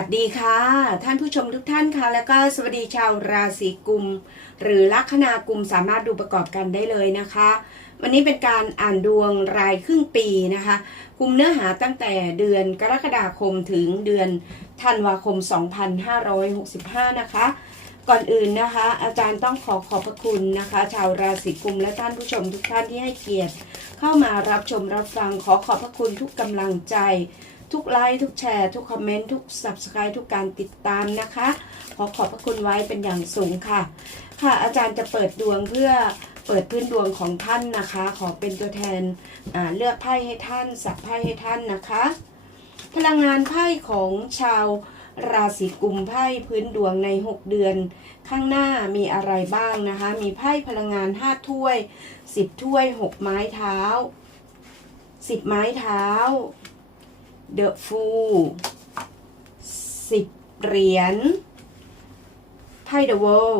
วัสดีค่ะ ท่านผู้ชมทุกท่านค่ะ แล้วก็สวัสดีชาวราศีกุม หรือลัคนากุมสามารถดูประกอบกันได้เลยนะคะ วันนี้เป็นการอ่านดวงรายครึ่งปีนะคะ คุมเนื้อหาตั้งแต่เดือนกรกฎาคมถึงเดือนธันวาคม 2565 นะคะ ก่อนอื่นนะคะ อาจารย์ต้องขอขอบพระคุณนะคะ ชาวราศีกุมและท่านผู้ชมทุกท่านที่ให้เกียรติ เข้ามารับชมรับฟังขอขอบพระคุณทุกกำลังใจ ทุกไลค์ทุกแชร์ทุกคอมเมนต์ทุก subscribe ทุกการติดตามนะคะ ขอขอบพระคุณไว้เป็นอย่างสูงค่ะ ค่ะอาจารย์จะเปิดดวงเพื่อเปิดพื้นดวงของท่านนะคะ ขอเป็นตัวแทนเลือกไพ่ให้ท่าน สับไพ่ให้ท่านนะคะ พลังงานไพ่ของชาวราศีกุมไพ่พื้นดวงใน 6 เดือน ข้างหน้ามีอะไรบ้างนะคะ มีไพ่พลังงาน 5 ถ้วย 10 ถ้วย 6 ไม้เท้า 10 ไม้เท้า เดอะฟูสิบเหรียญไพ่เดอะเวล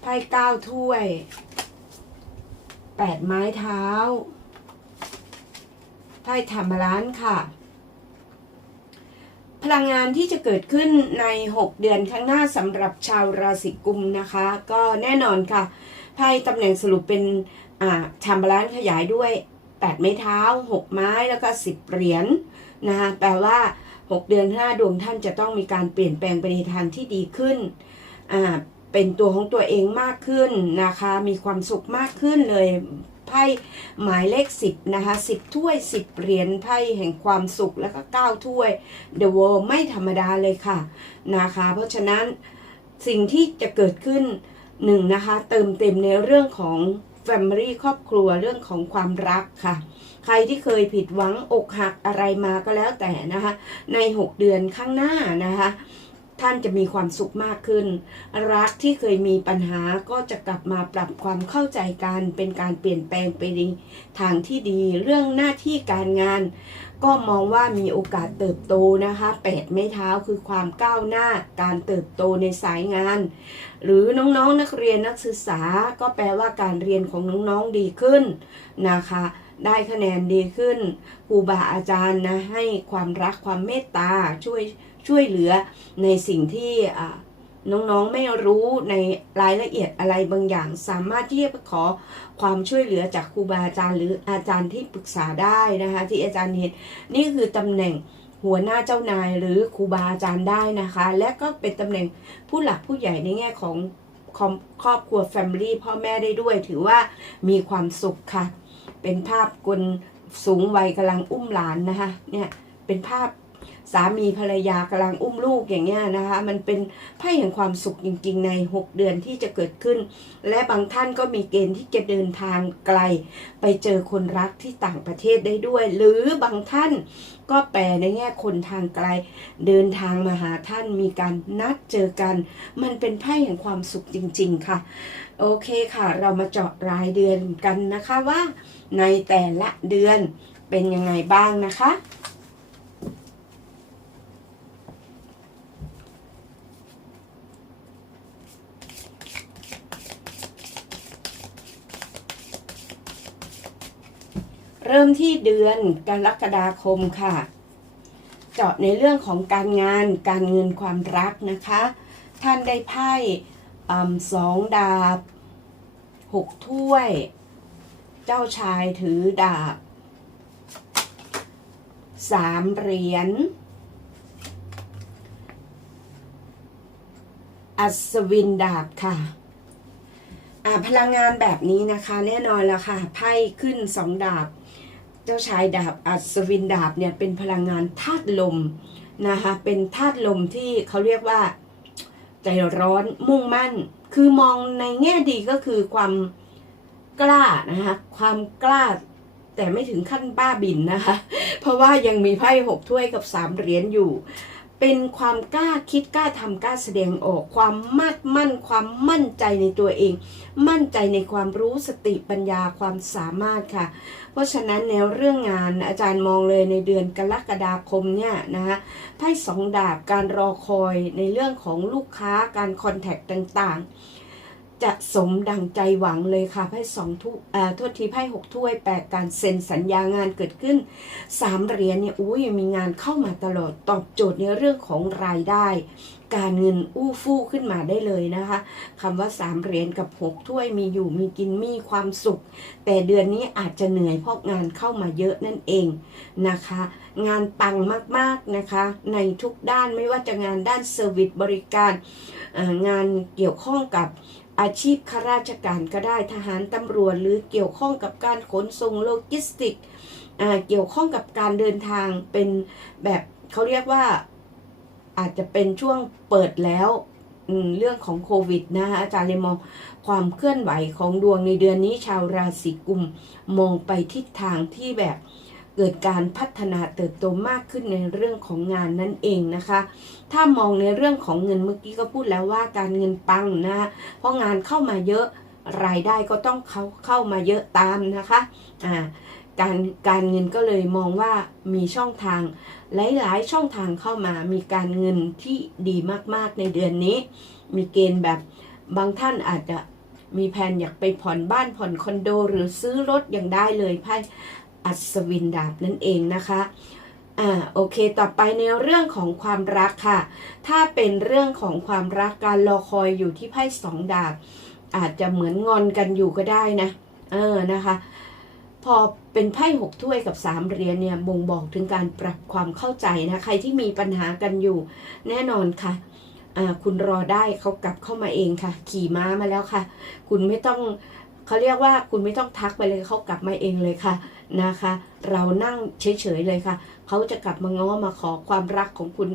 ไพ่เก้าถ้วยแปดไม้เท้าไพ่ธรรมล้านค่ะ พลังงานที่จะเกิดขึ้นใน 6 เดือนข้างหน้าสำหรับชาวราศีกุมนะคะ ก็แน่นอนค่ะไพ่ตำแหน่งสรุปเป็นอ่าธรรมล้านขยายด้วย 8 ไม้เท้า 6 ไม้แล้วก็ 10 เหรียญนะคะแปลว่า 6 เดือนหน้าดวงท่านจะต้องมีการเปลี่ยนแปลงไปในทางที่ดีขึ้นอ่าเป็นตัวของตัวเองมากขึ้นนะคะ มีความสุขมากขึ้นเลยไพ่หมายเลข 10 นะคะ 10 ถ้วย 10 เหรียญไพ่แห่งความสุขแล้วก็ 9 ถ้วย The World ไม่ธรรมดาเลยค่ะนะคะ เพราะฉะนั้นสิ่งที่จะเกิดขึ้นหนึ่งนะคะ เติมเต็มในเรื่องของ Family ครอบครัวเรื่องของความรักค่ะ ใครที่เคยผิดหวังอกหักอะไรมาก็แล้วแต่นะคะ ใน 6 เดือนข้างหน้านะคะท่านจะมีความสุขมากขึ้น รักที่เคยมีปัญหาก็จะกลับมาปรับความเข้าใจกัน เป็นการเปลี่ยนแปลงไปในทางที่ดี เรื่องหน้าที่การงาน ก็มองว่ามีโอกาสเติบโตนะคะแปดไม้เท้าคือความก้าวหน้าการเติบโตในสายงาน หรือน้องๆนนักเรียนนักศึกษา ก็แปลว่าการเรียนของน้องๆดีขึ้นนะคะ ได้คะแนนดีขึ้นครูบาอาจารย์นะให้ความรักความเมตตาช่วยช่วยเหลือในสิ่งที่อ่า น้องๆไม่รู้ในรายละเอียดอะไรบางอย่าง สามารถที่จะไปขอความช่วยเหลือจากครูบาอาจารย์ หรืออาจารย์ที่ปรึกษาได้นะคะ ที่อาจารย์เห็นนี่คือตำแหน่งหัวหน้าเจ้านายหรือครูบาอาจารย์ได้นะคะ และก็เป็นตำแหน่งผู้หลักผู้ใหญ่ในแง่ของครอบครัว Family พ่อแม่ได้ด้วย ถือว่ามีความสุขค่ะ เป็นภาพคนสูงวัยกำลังอุ้มหลานนะคะเนี่ยเป็นภาพ สามีภรรยากำลังอุ้มลูกอย่างเงี้ยนะคะ มันเป็นไพ่แห่งความสุขจริงๆ ใน 6 เดือนที่จะเกิดขึ้น และบางท่านก็มีเกณฑ์ที่จะเดินทางไกล ไปเจอคนรักที่ต่างประเทศได้ด้วย หรือบางท่านก็แปลในแง่คนทางไกล เดินทางมาหาท่านมีการนัดเจอกัน มันเป็นไพ่แห่งความสุขจริง ๆ ค่ะ โอเคค่ะ เรามาเจาะรายเดือนกันนะคะว่า ในแต่ละเดือนเป็นยังไงบ้างนะคะ ริ่มที่เดือนกรกฎาคมค่ะ เจาะในเรื่องของการงานการเงินความรักนะคะ ท่านได้ไพ่สองดาบหกถ้วย เจ้าชายถือดาบสามเหรียญอัศวินดาบค่ะอ่าพลังงานแบบนี้นะคะ แน่นอนแล้วค่ะ ไพ่ขึ้นสองดาบ เจ้าชายดาบอัศวินดาบเนี่ยเป็นพลังงานธาตุลมนะคะเป็นธาตุลมที่เขาเรียกว่า ใจร้อนมุ่งมั่น คือมองในแง่ดีก็คือความกล้านะคะความกล้าแต่ไม่ถึงขั้นบ้าบินนะคะ เพราะว่ายังมีไพ่หกถ้วยกับสามเหรียญอยู่ เป็นความกล้าคิดกล้าทำกล้าแสดงออก ความมั่นมั่น ความมั่นใจในตัวเอง มั่นใจในความรู้สติปัญญาความสามารถค่ะ เพราะฉะนั้นแนวเรื่องงานอาจารย์มองเลยในเดือนกรกฎาคมเนี่ยนะคะไพ่สองดาบการรอคอยในเรื่องของลูกค้าการคอนแทคต่างๆ จะสมดังใจหวังเลยค่ะไพ่สองทุอ่าโทษทีไพ่หกถ้วยแปดการเซ็นสัญญางานเกิดขึ้นสามเหรียญเนี่ยอุ้ยมีงานเข้ามาตลอดตอบโจทย์ในเรื่องของรายได้ การเงินอู้ฟู่ขึ้นมาได้เลยนะคะคำว่าสามเหรียญกับหกถ้วยมีอยู่มีกินมีความสุข แต่เดือนนี้อาจจะเหนื่อยเพราะงานเข้ามาเยอะนั่นเองนะคะ งานปังมากๆนะคะ ในทุกด้านไม่ว่าจะงานด้านเซอร์วิสบริการงานเกี่ยวข้องกับ อาชีพข้าราชการก็ได้ทหารตำรวจหรือเกี่ยวข้องกับการขนส่งโลจิสติกเกี่ยวข้องกับการเดินทางเป็นแบบเขาเรียกว่าอาจจะเป็นช่วงเปิดแล้วเรื่องของโควิดนะคะอาจารย์เลยมองความเคลื่อนไหวของดวงในเดือนนี้ชาวราศีกุมมองไปทิศทางที่แบบ เกิดการพัฒนาเติบโตมากขึ้นในเรื่องของงานนั่นเองนะคะ ถ้ามองในเรื่องของเงินเมื่อกี้ก็พูดแล้วว่าการเงินปังนะเพราะงานเข้ามาเยอะรายได้ก็ต้องเข้าเข้ามาเยอะตามนะคะอ่าการการเงินก็เลยมองว่ามีช่องทางหลายๆช่องทางเข้ามา มีการเงินที่ดีมากๆในเดือนนี้ มีเกณฑ์แบบบางท่านอาจจะมีแผนอยากไปผ่อนบ้านผ่อนคอนโด หรือซื้อรถอย่างได้เลยไพ่ อัศวินดาบนั่นเองนะคะอ่าโอเค ต่อไปในเรื่องของความรักค่ะ ถ้าเป็นเรื่องของความรักการรอคอยอยู่ที่ไพ่สองดาบ อาจจะเหมือนงอนกันอยู่ก็ได้นะ เออนะคะ พอเป็นไพ่หกถ้วยกับสามเหรียญเนี่ยบ่งบอกถึงการปรับความเข้าใจนะ ใครที่มีปัญหากันอยู่ แน่นอนค่ะอ่าคุณรอได้เขากลับเข้ามาเองค่ะ ขี่ม้ามาแล้วค่ะ คุณไม่ต้องเขาเรียกว่าคุณไม่ต้องทักไปเลยเขากลับมาเองเลยค่ะ นะคะ เรานั่งเฉยๆเลยค่ะ เขาจะกลับมาง้อมาขอความรักของคุณ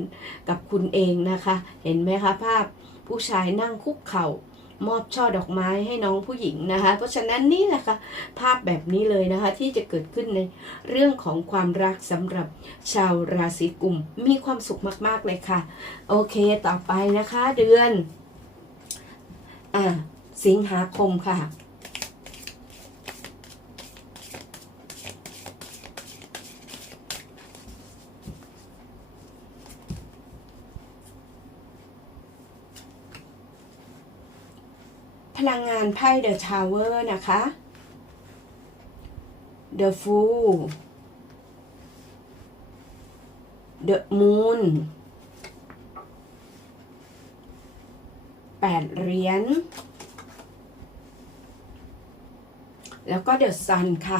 กับคุณเองนะคะ เห็นไหมคะภาพผู้ชายนั่งคุกเข่ามอบช่อดอกไม้ให้น้องผู้หญิงนะคะ เพราะฉะนั้นนี่แหละค่ะภาพแบบนี้เลยนะคะที่จะเกิดขึ้นในเรื่องของความรักสำหรับชาวราศีกุมมีความสุขมากๆเลยค่ะ โอเคต่อไปนะคะเดือนอสิงหาคมค่ะ พลังงานไพ่เดอะทาวเวอร์นะคะ The Fool The Moon แปดเหรียญ แล้วก็ The Sun ค่ะ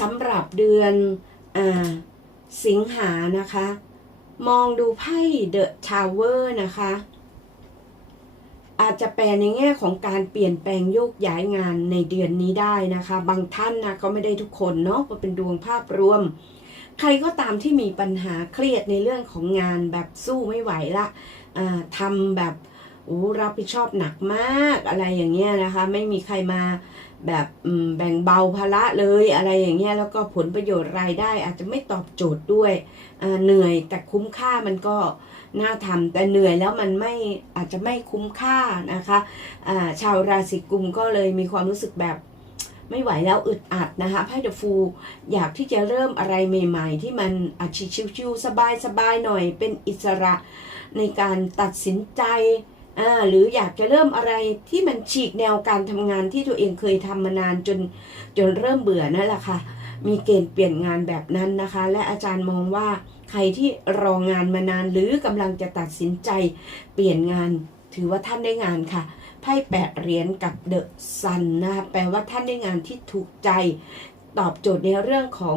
สำหรับเดือนอสิงหานะคะ มองดูไพ่ The Tower นะคะ อาจจะแปลในแง่ของการเปลี่ยนแปลงโยกย้ายงานในเดือนนี้ได้นะคะ บางท่านนะก็ไม่ได้ทุกคนเนาะเพราะเป็นดวงภาพรวม ใครก็ตามที่มีปัญหาเครียดในเรื่องของงานแบบสู้ไม่ไหวละอ่าทำแบบโอ้รับผิดชอบหนักมากอะไรอย่างเงี้ยนะคะ ไม่มีใครมาแบบแบ่งเบาภาระเลยอะไรอย่างเงี้ยแล้วก็ผลประโยชน์รายได้อาจจะไม่ตอบโจทย์ด้วยเหนื่อยแต่คุ้มค่ามันก็ น่าทำแต่เหนื่อยแล้วมันไม่อาจจะไม่คุ้มค่านะคะอ่าชาวราศีกุมก็เลยมีความรู้สึกแบบไม่ไหวแล้วอึดอัดนะคะไพ่เดอะฟูอยากที่จะเริ่มอะไรใหม่ ๆ ที่มันอาชีชิวๆสบายๆหน่อย เป็นอิสระในการตัดสินใจหรืออยากจะเริ่มอะไรที่มันฉีกแนวการทำงานที่ตัวเองเคยทำมานานจนจนเริ่มเบื่อนั่นแหละค่ะ มีเกณฑ์เปลี่ยนงานแบบนั้นนะคะ และอาจารย์มองว่า ใครที่รองานมานานหรือกำลังจะตัดสินใจเปลี่ยนงานถือว่าท่านได้งานค่ะไพ่แปดเหรียญกับเดอะซันนะคะแปลว่าท่านได้งานที่ถูกใจ ตอบโจทย์ในเรื่องของ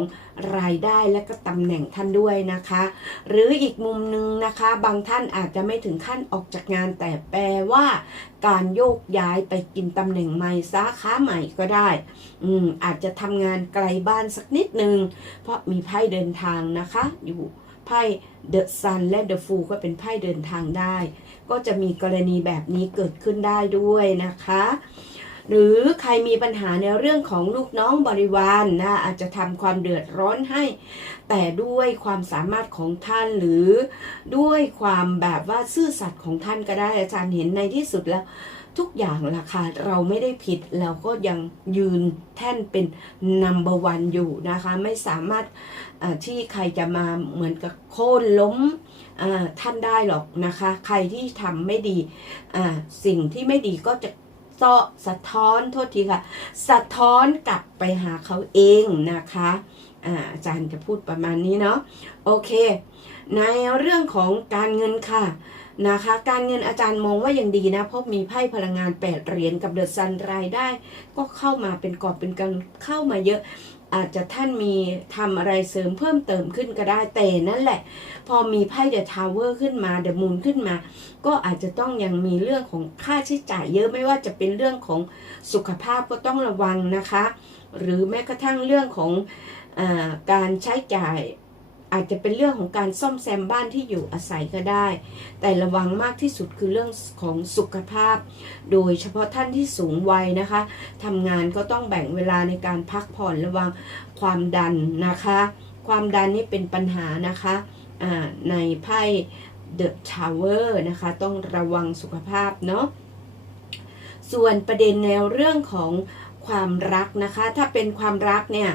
รายได้และก็ตำแหน่งท่านด้วยนะคะ หรืออีกมุมหนึงนะคะ บางท่านอาจจะไม่ถึงขั้นออกจากงานแต่แปลว่า การโยกย้ายไปกินตำแหน่งใหม่สาขาใหม่ก็ได้ อืมอาจจะทำงานไกลบ้านสักนิดนึง เพราะมีไพ่เดินทางนะคะ อยู่ไพ่เดอะซันและเดอะฟูก็เป็นไพ่เดินทางได้ ก็จะมีกรณีแบบนี้เกิดขึ้นได้ด้วยนะคะ หรือใครมีปัญหาในเรื่องของลูกน้องบริวารนนะอาจจะทำความเดือดร้อนให้ แต่ด้วยความสามารถของท่านหรือด้วยความแบบว่าซื่อสัตย์ของท่านก็ได้อาจารย์เห็นในที่สุดแล้วทุกอย่างราคาเราไม่ได้ผิดเราก็ยังยืนแท่นเป็น number one อยู่นะคะ ไม่สามารถที่ใครจะมาเหมือนกับโค่นล้มท่านได้หรอกนะคะ ใครที่ทำไม่ดีสิ่งที่ไม่ดีก็จะ ซาะสะท้อนโทษทีค่ะ สะท้อนกลับไปหาเขาเองนะคะอาจารย์จะพูดประมาณนี้เนาะโอเค ในเรื่องของการเงินค่ะนะคะ การเงินอาจารย์มองว่ายังดีนะ เพราะมีไพ่พลังงานแปดเหรียญกับเดอะซันรายได้ ก็เข้ามาเป็นกอบเป็นกำเข้ามาเยอะ อาจจะท่านมีทำอะไรเสริมเพิ่มเติมขึ้นก็ได้แต่นั่นแหละ พอมีไพ่เดอะทาวเวอร์ขึ้นมาเดอะมูนขึ้นมา ก็อาจจะต้องยังมีเรื่องของค่าใช้จ่ายเยอะไม่ว่าจะเป็นเรื่องของสุขภาพก็ต้องระวังนะคะ หรือแม้กระทั่งเรื่องของอการใช้จ่าย อาจจะเป็นเรื่องของการซ่อมแซมบ้านที่อยู่อาศัยก็ได้ แต่ระวังมากที่สุดคือเรื่องของสุขภาพ โดยเฉพาะท่านที่สูงวัยนะคะทำงานก็ต้องแบ่งเวลาในการพักผ่อนระวังความดันนะคะ ความดันนี่เป็นปัญหานะคะในไพ่ The Tower นะคะ ต้องระวังสุขภาพเนาะส่วนประเด็นแนวเรื่องของความรักนะคะ ถ้าเป็นความรักเนี่ย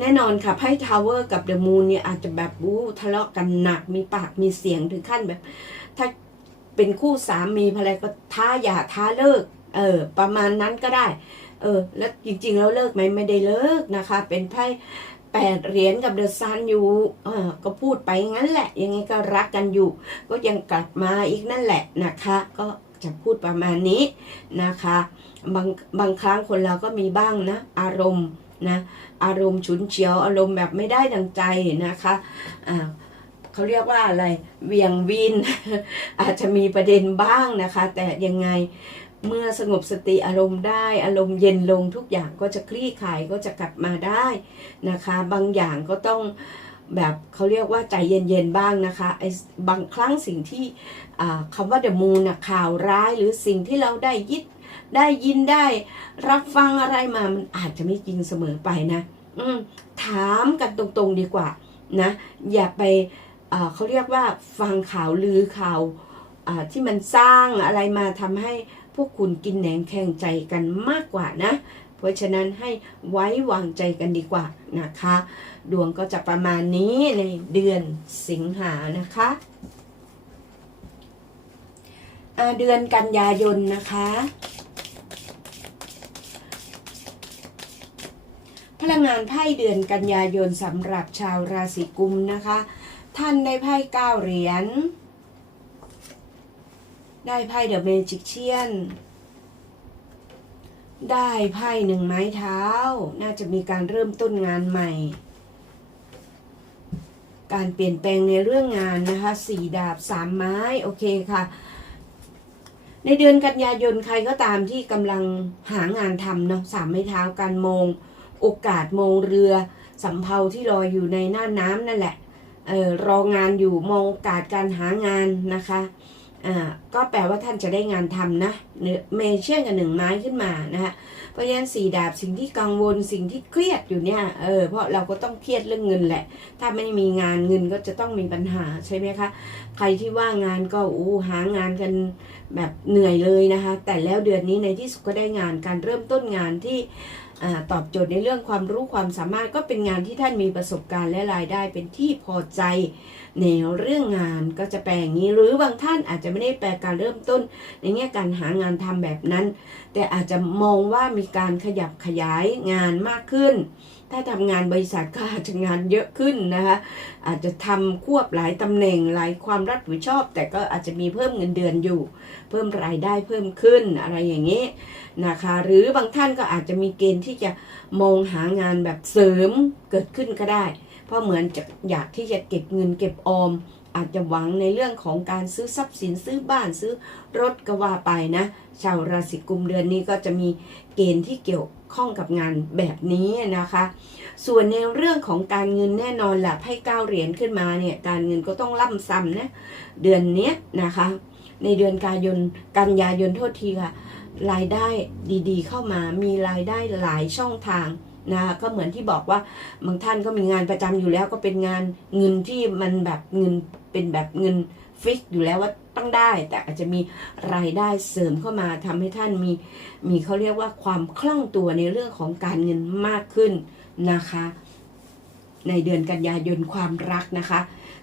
แน่นอนค่ะไพ่ทาวเวอร์กับเดอะมูนเนี่ยอาจจะแบบอู้ทะเลาะกันหนักมีปากมีเสียงถึงขั้นแบบ ถ้าเป็นคู่สามีภรรยาก็ท้าอย่าท้าเลิก เออ ประมาณนั้นก็ได้ เออ แล้วจริงๆแล้วเลิกไหมไม่ได้เลิกนะคะ เป็นไพ่แปดเหรียญกับเดอะซันอยู่เออก็พูดไปงั้นแหละ ยังไงก็รักกันอยู่ ก็ยังกลับมาอีกนั่นแหละนะคะ ก็จะพูดประมาณนี้นะคะ บางบางครั้งคนเราก็มีบ้างนะ อารมณ์ นะอารมณ์ฉุนเฉียว อารมณ์แบบไม่ได้ดังใจนะคะอ่าเขาเรียกว่าอะไรเวียงวิน อาจจะมีประเด็นบ้างนะคะ แต่ยังไงเมื่อสงบสติอารมณ์ได้อารมณ์เย็นลงทุกอย่างก็จะคลี่คลายก็จะกลับมาได้นะคะ บางอย่างก็ต้องแบบเขาเรียกว่าใจเย็นๆบ้างนะคะไอ้บางครั้งสิ่งที่คำว่าเดอะมูนข่าวร้ายหรือสิ่งที่เราได้ยิดได้ยินได้ รับฟังอะไรมามันอาจจะไม่จริงเสมอไปนะ อืถามกันตรงๆดีกว่านะ อย่าไปเขาเรียกว่าฟังข่าวลือข่าวที่มันสร้างอะไรมาทำให้พวกคุณกินแหนงแข่งใจกันมากกว่านะ เพราะฉะนั้นให้ไว้วางใจกันดีกว่านะคะ ดวงก็จะประมาณนี้ในเดือนสิงหานะคะเดือนกันยายนนะคะ พลังงานไพ่เดือนกันยายนสำหรับชาวราศีกุมนะคะ ท่านได้ไพ่เก้าเหรียญ ได้ไพ่เดอะเมจิกเชียน ได้ไพ่หนึ่งไม้เท้า น่าจะมีการเริ่มต้นงานใหม่ การเปลี่ยนแปลงในเรื่องงานนะคะสี่ดาบสามไม้ โอเคค่ะในเดือนกันยายนใครก็ตามที่กำลังหางานทำเนาะสามไม้เท้าการมอง โอกาสมองเรือสำเภาที่ลอยอยู่ในหน้าน้ำนั่นแหละออรองานอยู่มองโอกาสการหางานนะคะก็แปลว่าท่านจะได้งานทำนะเมเชียนกับหนึ่งไม้ขึ้นมานะคะเพราะฉะนั้นสี่ดาบสิ่งที่กังวลสิ่งที่เครียดอยู่เนี่ยเออเพราะเราก็ต้องเครียดเรื่องเงินแหละ ถ้าไม่มีงานเงินก็จะต้องมีปัญหาใช่ไหมคะใครที่ว่างงานก็อู้หางานกันแบบเหนื่อยเลยนะคะ แต่แล้วเดือนนี้ในที่สุดก็ได้งานการเริ่มต้นงานที่ ตอบโจทย์ในเรื่องความรู้ความสามารถก็เป็นงานที่ท่านมีประสบการณ์และรายได้เป็นที่พอใจในเรื่องงานก็จะแปลอย่างนี้ หรือบางท่านอาจจะไม่ได้แปลการเริ่มต้น ในแง่การหางานทำแบบนั้น แต่อาจจะมองว่ามีการขยับขยายงานมากขึ้น ถ้าทำงานบริษัทก็อาจจะงานเยอะขึ้นนะคะอาจจะทำควบหลายตำแหน่งหลายความรับผิดชอบ แต่ก็อาจจะมีเพิ่มเงินเดือนอยู่ เพิ่มรายได้เพิ่มขึ้นอะไรอย่างนี้นะคะ หรือบางท่านก็อาจจะมีเกณฑ์ที่จะมองหางานแบบเสริมเกิดขึ้นก็ได้ เพราะเหมือนจะอยากที่จะเก็บเงินเก็บออม อาจจะหวังในเรื่องของการซื้อทรัพย์สินซื้อบ้านซื้อรถก็ว่าไปนะ ชาวราศีกุมเดือนนี้ก็จะมีเกณฑ์ที่เกี่ยวข้องกับงานแบบนี้นะคะ ส่วนในเรื่องของการเงินแน่นอนแหละให้ก้าวเหรียญขึ้นมาเนี่ยการเงินก็ต้องล่ำซ้ำนะเดือนนี้นะคะ ในเดือนกันยายนกันยายนโทษทีค่ะรายได้ดีๆ เข้ามามีรายได้หลายช่องทาง นะคะก็เหมือนที่บอกว่าบางท่านก็มีงานประจำอยู่แล้วก็เป็นงานเงินที่มันแบบเงินเป็นแบบเงินฟิกอยู่แล้วว่าต้องได้ แต่อาจจะมีรายได้เสริมเข้ามาทำให้ท่านมีมีเขาเรียกว่าความคล่องตัวในเรื่องของการเงินมากขึ้นนะคะ ในเดือนกันยายนความรักนะคะ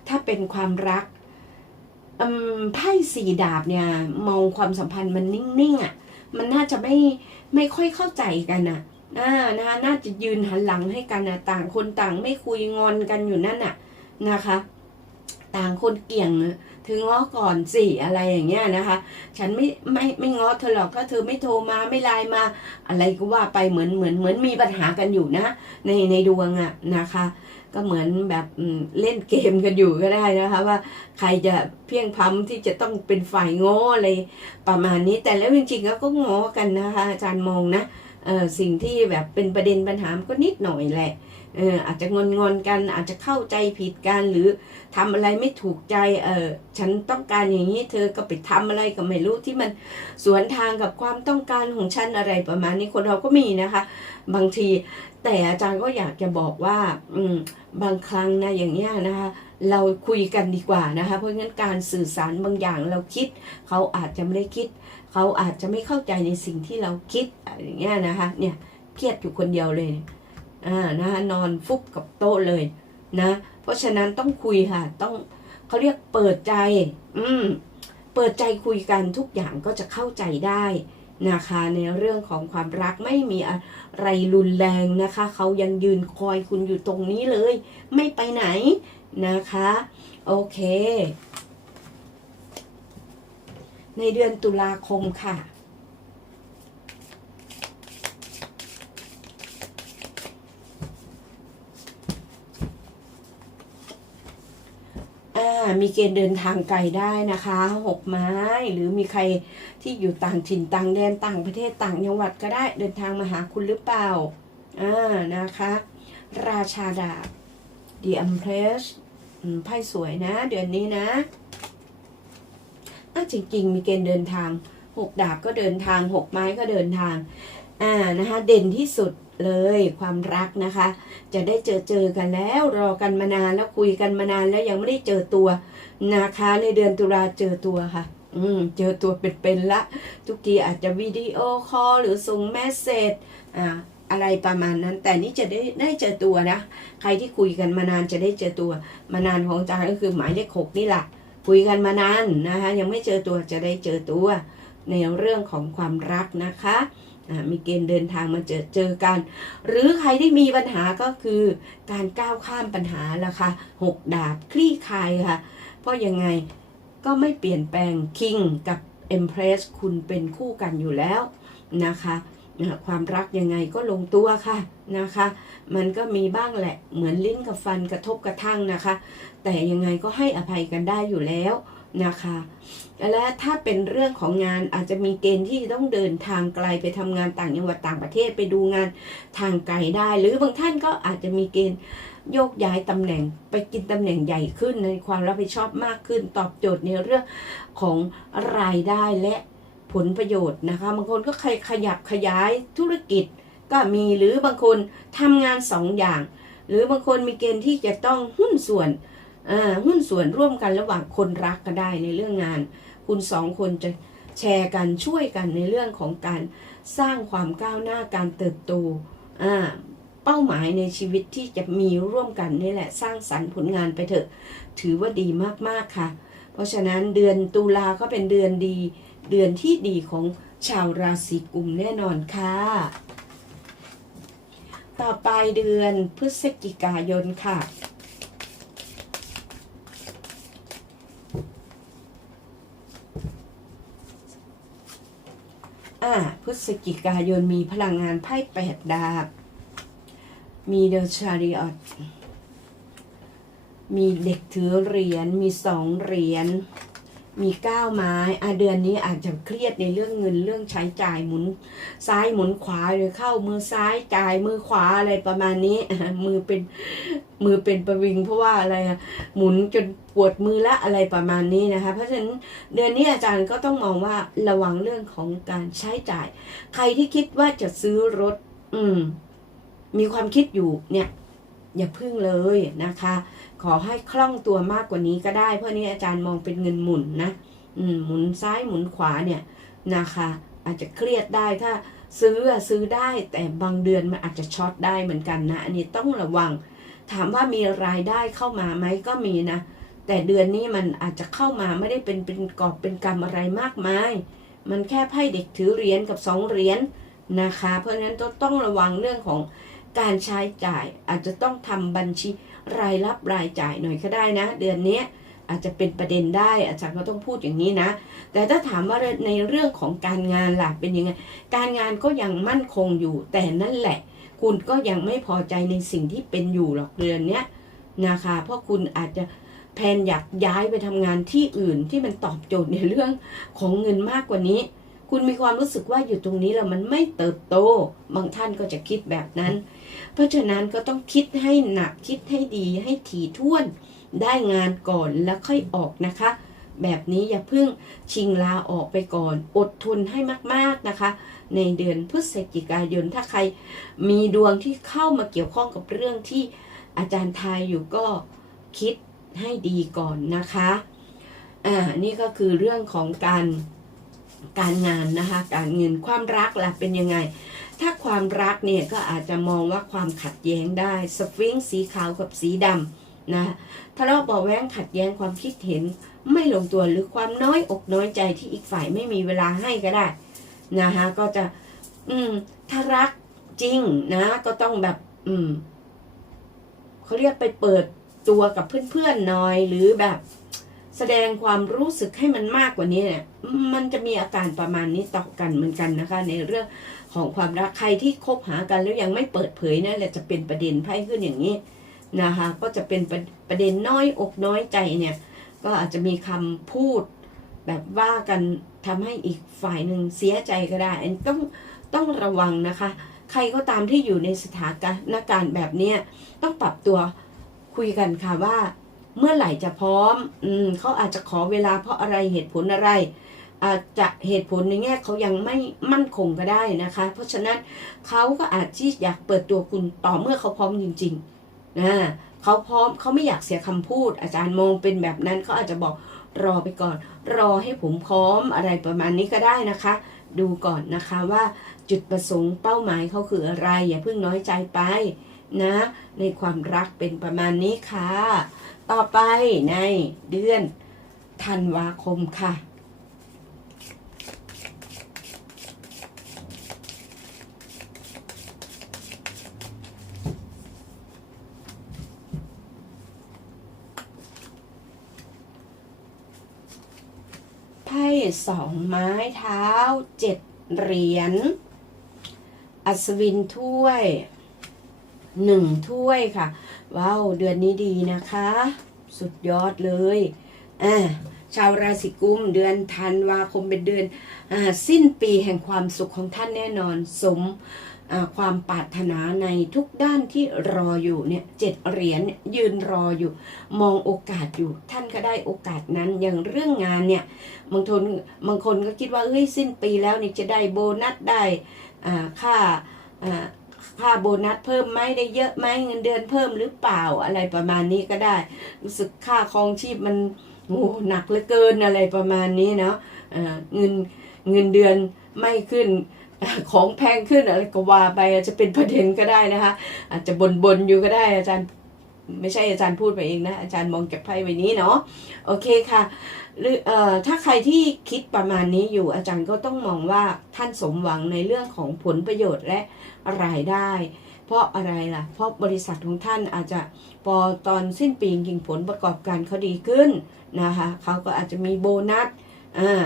ถ้าเป็นความรักไพ่สี่ดาบเนี่ยมองความสัมพันธ์มันนิ่งๆอะ มันน่าจะไม่ไม่ค่อยเข้าใจกันอะ อ่านะคะน่าจะยืนหันหลังให้กันนะต่างคนต่างไม่คุยงอนกันอยู่นั่นน่ะนะคะ ต่างคนเกี่ยงถึงง้อก่อนสิอะไรอย่างเงี้ยนะคะ ฉันไม่ไม่ไม่ง้อเธอหรอกก็เธอไม่โทรมาไม่ไลน์มา อะไรก็ว่าไปเหมือนเหมือนเหมือนมีปัญหากันอยู่นะ ในในดวงอะนะคะ ก็เหมือนแบบเล่นเกมกันอยู่ก็ได้นะคะ ว่าใครจะเพียงพำที่จะต้องเป็นฝ่ายง้ออะไรประมาณนี้แต่แล้วจริงๆแล้วก็ง้อกันนะคะ อาจารย์มองนะ สิ่งที่แบบเป็นประเด็นปัญหาก็นิดหน่อยแหละเอออาจจะงอนงอนกันอาจจะเข้าใจผิดกันหรือทำอะไรไม่ถูกใจเออฉันต้องการอย่างนี้เธอก็ไปทำอะไรก็ไม่รู้ที่มันสวนทางกับความต้องการของฉันอะไรประมาณนี้คนเราก็มีนะคะ บางที แต่อาจารย์ก็อยากจะบอกว่าอืมบางครั้งนะอย่างเงี้ยนะคะเราคุยกันดีกว่านะคะ เพราะงั้นการสื่อสารบางอย่างเราคิด เขาอาจจะไม่ได้คิด เขาอาจจะไม่เข้าใจในสิ่งที่เราคิดอะไรอย่างเงี้ยนะคะเนี่ยเครียดอยู่คนเดียวเลยอ่านะคะนอนฟุบกับโต๊ะเลยนะเพราะฉะนั้นต้องคุยค่ะ ต้องเขาเรียกเปิดใจ อืมเปิดใจคุยกันทุกอย่างก็จะเข้าใจได้นะคะ ในเรื่องของความรักไม่มีอะไรรุนแรงนะคะ เขายังยืนคอยคุณอยู่ตรงนี้เลย ไม่ไปไหนนะคะ โอเค ในเดือนตุลาคมค่ะอ่ามีเกณฑ์เดินทางไกลได้นะคะหกไม้หรือมีใครที่อยู่ต่างถิ่นต่างแดนต่างประเทศต่างจังหวัดก็ได้เดินทางมาหาคุณหรือเปล่าอ่านะคะ ราชาดาบ The Empress ไพ่สวยนะ เดือนนี้นะ จริง ๆ มีเกณฑ์เดินทางหกดาบก็เดินทางหกไม้ก็เดินทางอ่านะคะเด่นที่สุดเลยความรักนะคะ จะได้เจอเจอกันแล้วรอกันมานานแล้วคุยกันมานานแล้วยังไม่ได้เจอตัวนะคะในเดือนตุลาเจอตัวค่ะ อืมเจอตัวเป็นๆละ ทุกทีอาจจะวิดีโอคอลหรือส่งเมสเซจอ่าอะไรประมาณนั้น แต่นี่จะได้ได้เจอตัวนะ ใครที่คุยกันมานานจะได้เจอตัว มานานของจารย์ก็คือหมายเลขหกนี่แหละ คุยกันมานานนะคะยังไม่เจอตัวจะได้เจอตัวในเรื่องของความรักนะคะมีเกณฑ์เดินทางมาเจอเจอกัน หรือใครที่มีปัญหาก็คือการก้าวข้ามปัญหาละค่ะหกดาบคลี่คลายค่ะ เพราะยังไงก็ไม่เปลี่ยนแปลงคิงกับ Empress คุณเป็นคู่กันอยู่แล้วนะคะ นะความรักยังไงก็ลงตัวค่ะนะคะ มันก็มีบ้างแหละเหมือนลิ้นกับฟันกระทบกระทั่งนะคะ แต่ยังไงก็ให้อภัยกันได้อยู่แล้วนะคะ และถ้าเป็นเรื่องของงานอาจจะมีเกณฑ์ที่ต้องเดินทางไกลไปทำงานต่างจังหวัดต่างประเทศไปดูงานทางไกลได้ หรือบางท่านก็อาจจะมีเกณฑ์โยกย้ายตำแหน่งไปกินตำแหน่งใหญ่ขึ้นในความรับผิดชอบมากขึ้น ตอบโจทย์ในเรื่องของรายได้และ ลประโยชน์นะคะ บางคนก็ขยขยับขยายธุรกิจก็มีหรือบางคนทำงานสองอย่าง หรือบางคนมีเกณฑ์ที่จะต้องหุ้นส่วนหุ้นส่วนร่วมกันระหว่างคนรักก็ได้ในเรื่องงาน คุณสองคนจะแชร์กันช่วยกันในเรื่องของการสร้างความก้าวหน้าการเติบโตเป้าหมายในชีวิตที่จะมีร่วมกันนี่แหละสร้างสรรค์ผลงานไปเถอะ ถือว่าดีมากๆค่ะ เพราะฉะนั้นเดือนตุลาก็เป็นเดือนดี เดือนที่ดีของชาวราศีกุมแน่นอนค่ะ ต่อไปเดือนพฤศจิกายนค่ะ อ่าพฤศจิกายนมีพลังงานไพ่แปดดาบ มีเดอะชาริออตมีเด็กถือเหรียญ มีสองเหรียญ มีเก้าไม้อะเดือนนี้อาจจะเครียดในเรื่องเงินเรื่องใช้จ่ายหมุน ซ้ายหมุนขวาหรือเข้ามือซ้ายจ่ายมือขวาอะไรประมาณนี้ มือเป็นมือเป็นประวิงเพราะว่าอะไรหมุนจนปวดมือละอะไรประมาณนี้นะคะ เพราะฉะนั้นเดือนนี้อาจารย์ก็ต้องมองว่าระวังเรื่องของการใช้จ่าย ใครที่คิดว่าจะซื้อรถ อืม มีความคิดอยู่เนี่ย อย่าพึ่งเลยนะคะ ขอให้คล่องตัวมากกว่านี้ก็ได้ เพราะนี้อาจารย์มองเป็นเงินหมุนนะอืมหมุนซ้ายหมุนขวาเนี่ยนะคะ อาจจะเครียดได้ถ้าซื้อซื้อได้แต่บางเดือนมันอาจจะช็อตได้เหมือนกันนะ อันนี้ต้องระวัง ถามว่ามีรายได้เข้ามาไหมก็มีนะ แต่เดือนนี้มันอาจจะเข้ามาไม่ได้เป็นเป็นกอบเป็นกรรมอะไรมากมาย มันแค่ไพ่เด็กถือเหรียญกับสองเหรียญนะคะ เพราะฉะนั้นต้องระวังเรื่องของ การใช้จ่ายอาจจะต้องทำบัญชีรายรับรายจ่ายหน่อยก็ได้นะ เดือนนี้อาจจะเป็นประเด็นได้ อาจารย์ก็ต้องพูดอย่างนี้นะ แต่ถ้าถามว่าในเรื่องของการงานล่ะเป็นยังไง การงานก็ยังมั่นคงอยู่ แต่นั่นแหละ คุณก็ยังไม่พอใจในสิ่งที่เป็นอยู่หรอกเดือนนี้นะคะ เพราะคุณอาจจะแพนอยากย้ายไปทำงานที่อื่นที่มันตอบโจทย์ในเรื่องของเงินมากกว่านี้ คุณมีความรู้สึกว่าอยู่ตรงนี้แล้วมันไม่เติบโต บางท่านก็จะคิดแบบนั้น เพราะฉะนั้นก็ต้องคิดให้หนักคิดให้ดีให้ถี่ถ้วน ได้งานก่อนแล้วค่อยออกนะคะ แบบนี้อย่าเพิ่งชิงลาออกไปก่อน อดทนให้มากๆนะคะ ในเดือนพฤศจิกายนถ้าใครมีดวงที่เข้ามาเกี่ยวข้องกับเรื่องที่อาจารย์ทายอยู่ก็คิดให้ดีก่อนนะคะ อ่า นี่ก็คือเรื่องของการ การงานนะคะการเงินความรักล่ะเป็นยังไง ถ้าความรักเนี่ยก็อาจจะมองว่าความขัดแย้งได้สฟิงสีขาวกับสีดำนะทะเลาะเบาแว้งขัดแย้งความคิดเห็นไม่ลงตัวหรือความน้อยอกน้อยใจที่อีกฝ่ายไม่มีเวลาให้ก็ได้นะคะก็จะ อืมถ้ารักจริงนะก็ต้องแบบ อืมเขาเรียกไปเปิดตัวกับเพื่อนๆหน่อยหรือแบบ แสดงความรู้สึกให้มันมากกว่านี้เนี่ย มันจะมีอาการประมาณนี้ต่อกันเหมือนกันนะคะ ในเรื่องของความรักใครที่คบหากันแล้วยังไม่เปิดเผยนั่นแหละจะเป็นประเด็นไพ่ขึ้นอย่างนี้นะคะ ก็จะเป็นประประเด็นน้อยอกน้อยใจเนี่ย ก็อาจจะมีคำพูดแบบว่ากันทำให้อีกฝ่ายหนึ่งเสียใจก็ได้ต้องต้องระวังนะคะ ใครก็ตามที่อยู่ในสถานการณ์แบบนี้ต้องปรับตัวคุยกันค่ะว่า เมื่อไหร่จะพร้อม อืมเขาอาจจะขอเวลาเพราะอะไรเหตุผลอะไร อาจจะเหตุผลในแง่เขายังไม่มั่นคงก็ได้นะคะ เพราะฉะนั้นเขาก็อาจที่อยากเปิดตัวคุณต่อเมื่อเขาพร้อมจริงๆนะเขาพร้อมเขาไม่อยากเสียคำพูด อาจารย์มองเป็นแบบนั้นเขาอาจจะบอกรอไปก่อน รอให้ผมพร้อมอะไรประมาณนี้ก็ได้นะคะ ดูก่อนนะคะว่าจุดประสงค์เป้าหมายเขาคืออะไร อย่าเพิ่งน้อยใจไปนะ ในความรักเป็นประมาณนี้ค่ะ ต่อไปในเดือนธันวาคมค่ะ ไพ่สองไม้เท้าเจ็ดเหรียญ อัศวินถ้วยหนึ่งถ้วยค่ะ ว้าวเดือนนี้ดีนะคะ สุดยอดเลยอ่าชาวราศีกุมเดือนธันวาคมเป็นเดือนอาสิ้นปีแห่งความสุขของท่านแน่นอนสมอ่าความปรารถนาในทุกด้านที่รออยู่เนี่ยเจ็ดเหรียญยืนรออยู่ มองโอกาสอยู่ ท่านก็ได้โอกาสนั้นอย่างเรื่องงานเนี่ยบางคนบางคนก็คิดว่าเฮ้ยสิ้นปีแล้วนี่จะได้โบนัสได้ค่าอ่าค่า โบนัสเพิ่มไหมได้เยอะไหมเงินเดือนเพิ่มหรือเปล่าอะไรประมาณนี้ก็ได้ รู้สึกค่าครองชีพมันโอ้หนักเหลือเกินอะไรประมาณนี้เนาะเงินเงินเดือนไม่ขึ้นของแพงขึ้นอะไรก็ว่าไปอาจจะเป็นประเด็นก็ได้นะคะ อาจจะบนบนๆอยู่ก็ได้อาจารย์ไม่ใช่อาจารย์พูดไปเองนะ อาจารย์มองจากไพ่ใบนี้เนาะโอเคค่ะ หรือเอ่อถ้าใครที่คิดประมาณนี้อยู่อาจารย์ก็ต้องมองว่าท่านสมหวังในเรื่องของผลประโยชน์และรายได้ เพราะอะไรล่ะ เพราะบริษัทของท่านอาจจะพอตอนสิ้นปีจริงผลประกอบการเขาดีขึ้นนะคะเขาก็อาจจะมีโบนัสอ่า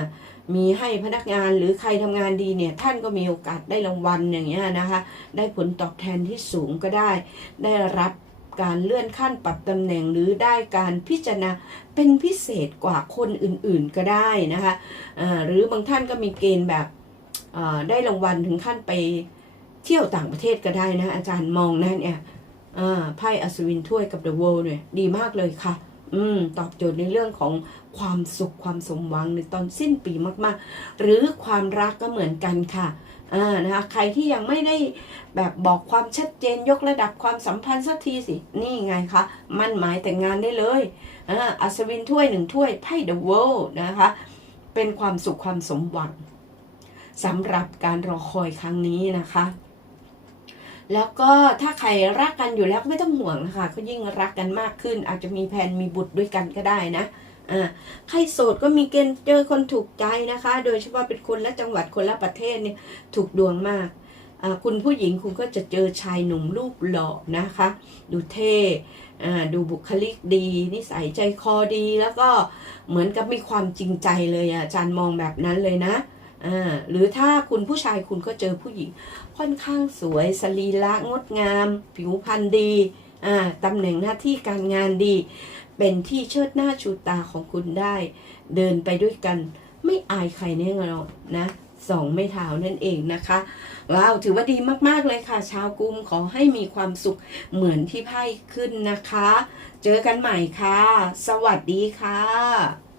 มีให้พนักงานหรือใครทำงานดีเนี่ยท่านก็มีโอกาสได้รางวัลอย่างเงี้ยนะคะ ได้ผลตอบแทนที่สูงก็ได้ ได้รับ การเลื่อนขั้นปรับตำแหน่งหรือได้การพิจารณาเป็นพิเศษกว่าคนอื่นๆก็ได้นะคะหรือบางท่านก็มีเกณฑ์แบบได้รางวัลถึงขั้นไปเที่ยวต่างประเทศก็ได้นะอาจารย์มองนั่นเนี่ยไพ่อัศวินถ้วยกับ The World เนี่ยดีมากเลยค่ะ อืมตอบโจทย์ในเรื่องของความสุขความสมหวังในตอนสิ้นปีมากๆ หรือความรักก็เหมือนกันค่ะ อ่านะคะใครที่ยังไม่ได้แบบบอกความชัดเจนยกระดับความสัมพันธ์สักทีสิ นี่ไงคะมั่นหมายแต่งงานได้เลยอ่าอัศวินถ้วยหนึ่งถ้วยไพ่ The World นะคะ เป็นความสุขความสมหวังสำหรับการรอคอยครั้งนี้นะคะแล้วก็ถ้าใครรักกันอยู่แล้วก็ไม่ต้องห่วงนะคะก็ยิ่งรักกันมากขึ้น อาจจะมีแผนมีบุตรด้วยกันก็ได้นะ อ่าใครโสดก็มีเกณฑ์เจอคนถูกใจนะคะ โดยเฉพาะเป็นคนละจังหวัดคนละประเทศเนี่ยถูกดวงมากอ่าคุณผู้หญิงคุณก็จะเจอชายหนุ่มรูปหล่อนะคะ ดูเท่อ่าดูบุคลิกดี นิสัยใจคอดีแล้วก็เหมือนกับมีความจริงใจเลยอะอาจารย์มองแบบนั้นเลยนะอ่าหรือถ้าคุณผู้ชายคุณก็เจอผู้หญิง ค่อนข้างสวยสรีระงดงาม ผิวพรรณดีอ่าตำแหน่งหน้าที่การงานดี เป็นที่เชิดหน้าชูตาของคุณได้ เดินไปด้วยกัน ไม่อายใครแน่นอนนะสองไม่เท้านั่นเองนะคะว้าวถือว่าดีมากๆเลยค่ะ ชาวกุมขอให้มีความสุขเหมือนที่ไพ่ขึ้นนะคะ เจอกันใหม่ค่ะ สวัสดีค่ะ